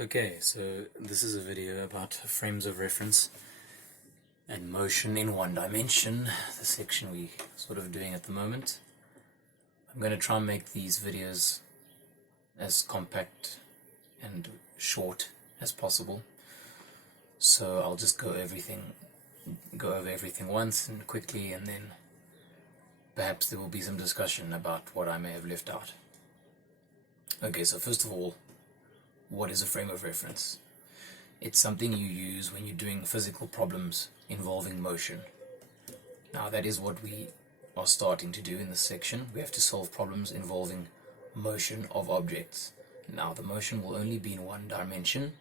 Okay, so this is a video about frames of reference and motion in one dimension, the section we sort of doing at the moment. I'm going to try and make these videos as compact and short as possible. So I'll just go over everything once and quickly, and then perhaps there will be some discussion about what I may have left out. Okay, so first of all, what is a frame of reference? It's something you use when you're doing physical problems involving motion. Now that is what we are starting to do in this section. We have to solve problems involving motion of objects. Now the motion will only be in one dimension.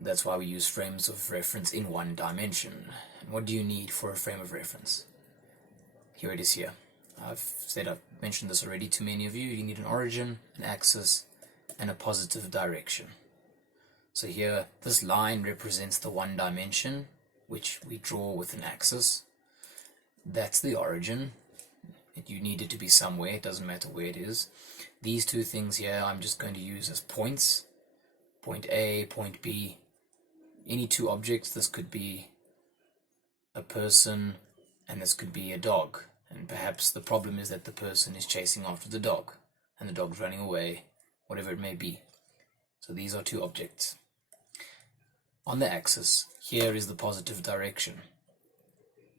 That's why we use frames of reference in one dimension. And what do you need for a frame of reference? Here it is here. I've mentioned this already to many of you. You need an origin, an axis, and a positive direction. So here, this line represents the one dimension, which we draw with an axis. That's the origin. You need it to be somewhere, it doesn't matter where it is. These two things here I'm just going to use as points. Point A, point B. Any two objects. This could be a person and this could be a dog. And perhaps the problem is that the person is chasing after the dog and the dog's running away, whatever it may be. So these are two objects. On the axis, here is the positive direction.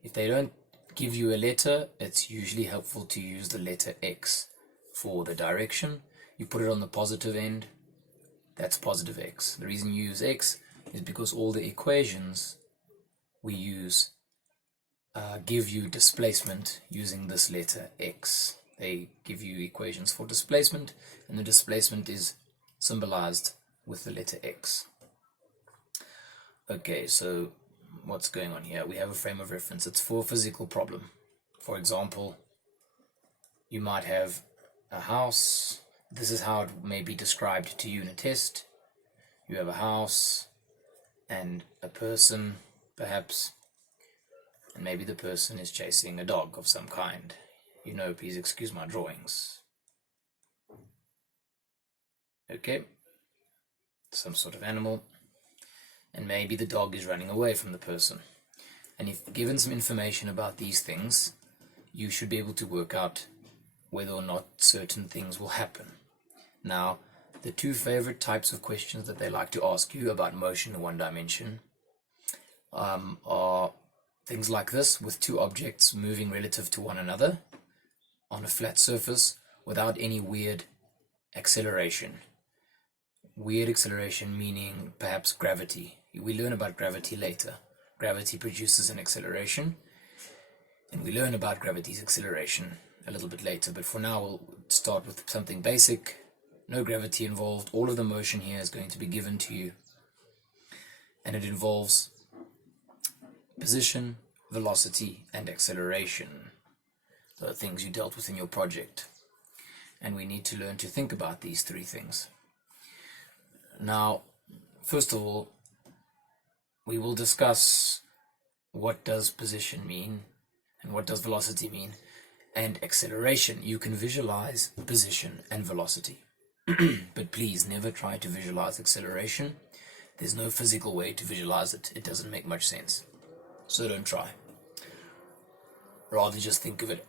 If they don't give you a letter, it's usually helpful to use the letter X for the direction. You put it on the positive end, that's positive X. The reason you use X is because all the equations we use give you displacement using this letter X. They give you equations for displacement, and the displacement is symbolized with the letter X. Okay, so what's going on here? We have a frame of reference. It's for a physical problem. For example, you might have a house. This is how it may be described to you in a test. You have a house and a person, perhaps, and maybe the person is chasing a dog of some kind. You know, please excuse my drawings. Okay, some sort of animal, and maybe the dog is running away from the person. And if given some information about these things, you should be able to work out whether or not certain things will happen. Now, the two favorite types of questions that they like to ask you about motion in one dimension are things like this, with two objects moving relative to one another on a flat surface without any weird acceleration. Weird acceleration meaning perhaps gravity. We learn about gravity later. Gravity produces an acceleration, and we learn about gravity's acceleration a little bit later. But for now, we'll start with something basic. No gravity involved. All of the motion here is going to be given to you, and it involves position, velocity, and acceleration. The things you dealt with in your project. And we need to learn to think about these three things. Now, first of all, we will discuss what does position mean and what does velocity mean, and acceleration. You can visualize position and velocity, but please never try to visualize acceleration. There's no physical way to visualize it. It doesn't make much sense. So don't try. Rather just think of it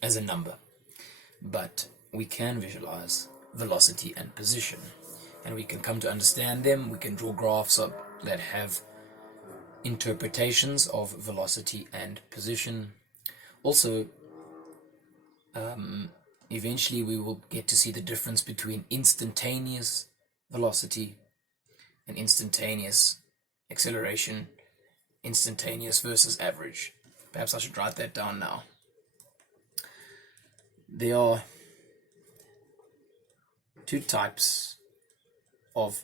as a number. But we can visualize velocity and position, and we can come to understand them. We can draw graphs up that have interpretations of velocity and position. Also, eventually we will get to see the difference between instantaneous velocity and instantaneous acceleration, instantaneous versus average. Perhaps I should write that down now. There are two types of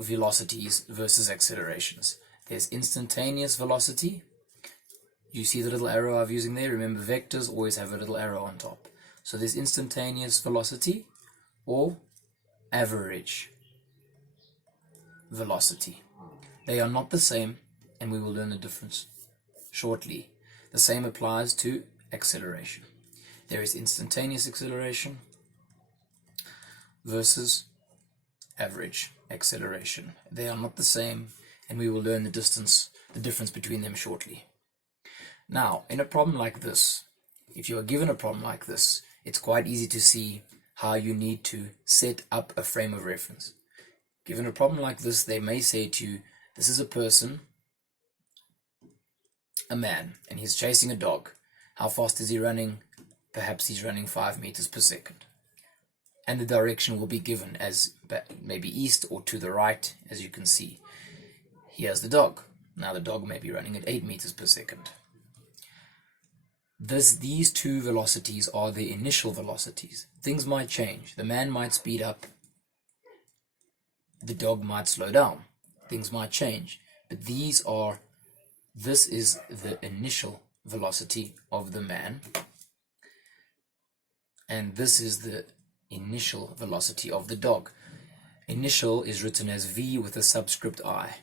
velocities versus accelerations. There's instantaneous velocity. You see the little arrow I'm using there? Remember, vectors always have a little arrow on top. So there's instantaneous velocity or average velocity. They are not the same, and we will learn the difference shortly. The same applies to acceleration. There is instantaneous acceleration versus average acceleration. They are not the same, and we will learn the difference between them shortly. Now, in a problem like this, if you are given a problem like this, it's quite easy to see how you need to set up a frame of reference. Given a problem like this, they may say to you, this is a person, a man, and he's chasing a dog. How fast is he running? Perhaps he's running 5 meters per second. And the direction will be given as maybe east or to the right, as you can see. Here's the dog. Now the dog may be running at 8 meters per second. These two velocities are the initial velocities. Things might change. The man might speed up. The dog might slow down. Things might change. But this is the initial velocity of the man. And this is the initial velocity of the dog. Initial is written as V with a subscript I.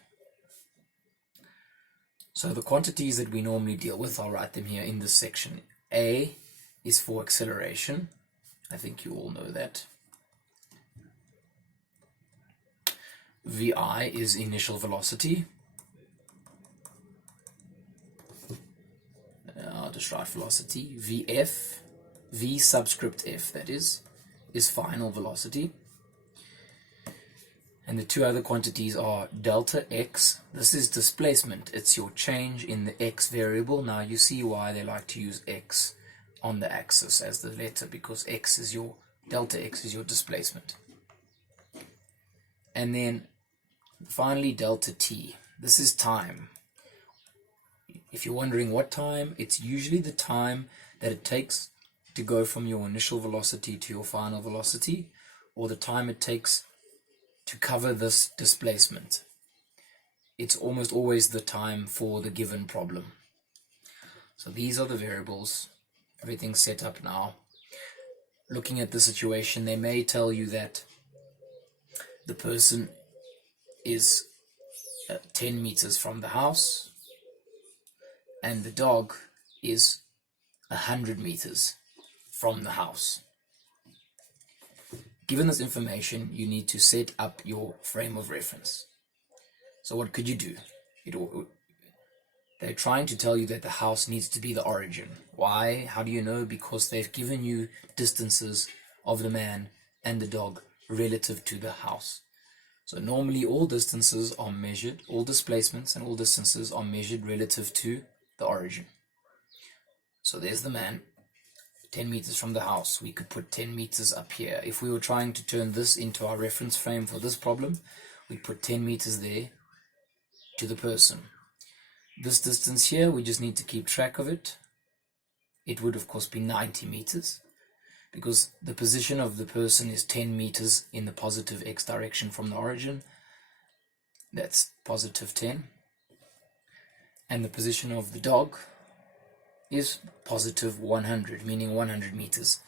So the quantities that we normally deal with, I'll write them here in this section. A is for acceleration. I think you all know that. VI is initial velocity. I'll just write velocity. VF, V subscript F, that is final velocity. And the two other quantities are delta x. This is displacement. It's your change in the x variable. Now you see why they like to use x on the axis as the letter, because delta x is your displacement. And then finally delta t. This is time. If you're wondering what time, it's usually the time that it takes to go from your initial velocity to your final velocity, or the time it takes to cover this displacement. It's almost always the time for the given problem. So these are the variables. Everything's set up now. Looking at the situation, they may tell you that the person is 10 meters from the house and the dog is 100 meters from the house. Given this information, you need to set up your frame of reference. So what could you do? They're trying to tell you that the house needs to be the origin. Why? How do you know? Because they've given you distances of the man and the dog relative to the house. So normally all distances are measured, all displacements and all distances are measured relative to the origin. So there's the man, 10 meters from the house. We could put 10 meters up here. If we were trying to turn this into our reference frame for this problem, we'd put 10 meters there to the person. This distance here, we just need to keep track of it. It would of course be 90 meters because the position of the person is 10 meters in the positive x direction from the origin. That's positive 10. And the position of the dog is positive 100, meaning 100 meters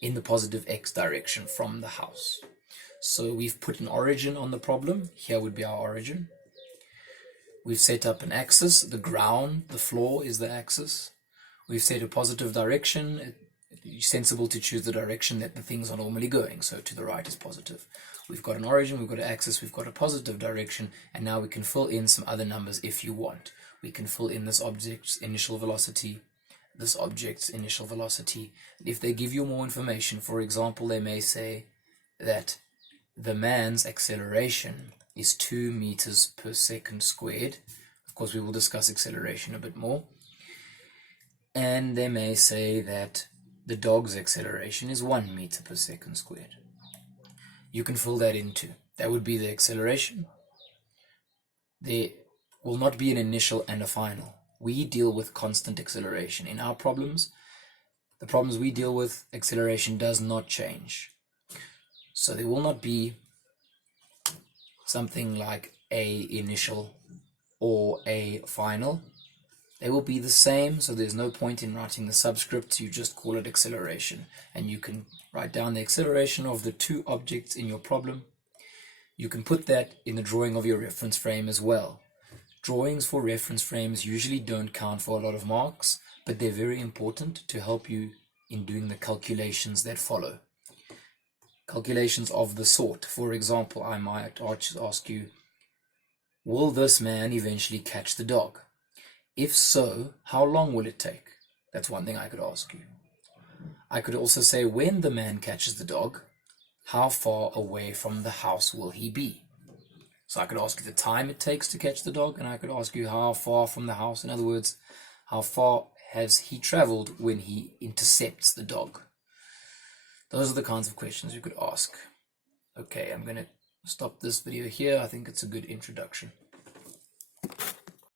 in the positive x direction from the house. So we've put an origin on the problem. Here would be our origin. We've set up an axis. The ground, the floor is the axis. We've set a positive direction. It's sensible to choose the direction that the things are normally going. So to the right is positive. We've got an origin, we've got an axis, we've got a positive direction, and now we can fill in some other numbers if you want. We can fill in this object's initial velocity, this object's initial velocity. If they give you more information, for example, they may say that the man's acceleration is 2 meters per second squared. Of course, we will discuss acceleration a bit more. And they may say that the dog's acceleration is 1 meter per second squared. You can fill that in too. That would be the acceleration. There will not be an initial and a final. We deal with constant acceleration. In our problems, the problems we deal with, acceleration does not change. So there will not be something like a initial or a final. They will be the same, so there's no point in writing the subscript. You just call it acceleration, and you can write down the acceleration of the two objects in your problem. You can put that in the drawing of your reference frame as well. Drawings for reference frames usually don't count for a lot of marks, but they're very important to help you in doing the calculations that follow. calculations of the sort. For example, I might ask you, will this man eventually catch the dog? If so, how long will it take? That's one thing I could ask you. I could also say, when the man catches the dog, how far away from the house will he be? So I could ask you the time it takes to catch the dog, and I could ask you how far from the house. In other words, how far has he traveled when he intercepts the dog? Those are the kinds of questions you could ask. Okay, I'm going to stop this video here. I think it's a good introduction.